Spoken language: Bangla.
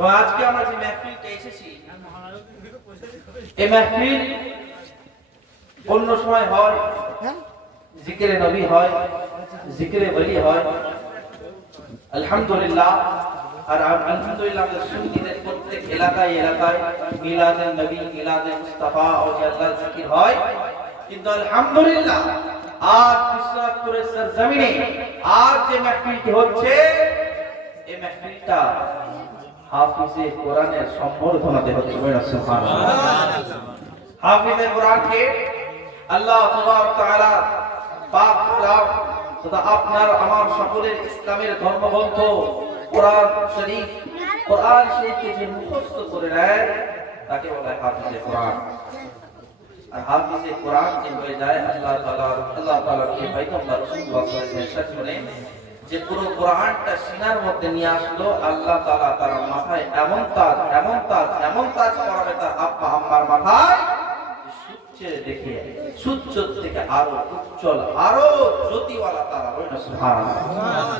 তো আজকে আমরা যে মাহফিলটা এসেছি, এই মাহফিল অন্য সময় হয় জিকিরে নবী হয়, জিকিরে ওলি হয়, আলহামদুলিল্লাহ। আর আলহামদুলিল্লাহ আমাদের সুন্নিদের প্রত্যেক এলাকায় এলাকায় মিলাদে নবী, মিলাদে মুস্তাফা ও আল্লাহর জিকির হয়। কিন্তু আলহামদুলিল্লাহ আজ বিশ্বনাথপুরের সরজমিনে আজ যে মাহফিলটি হচ্ছে, এই মাহফিলটা হাফিজে কোরআনের সম্বর্ধনাতে হচ্ছে। সুবহানাল্লাহ। হাফিজে কোরআনকে আল্লাহ তাবারক তাআলা পাক কালাম তথা আপনার আমার সকলের ইসলামের ধর্মগ্রন্থ কোরআন শরীফকে যে মুখস্থ করে নেয় তাকে বলা হয় হাফিজে কোরআন। আর হাফিজে কোরআন যে হয়ে যায় আল্লাহ তাআলার যে পয়গম্বর রাসূলুল্লাহ সাল্লাল্লাহু আলাইহি ওয়াসাল্লাম যে পুরো কোরআনটা সিনার মধ্যে নিয়ে আসলো, আল্লাহ তাআলা তার মাথায় এমন তাজ করাবে তার আব্বা আম্মার মাথায়, সূর্যের দেখে সূর্য থেকে আরো উজ্জ্বল, আরো জ্যোতিওয়ালা তারা। সুবহানাল্লাহ।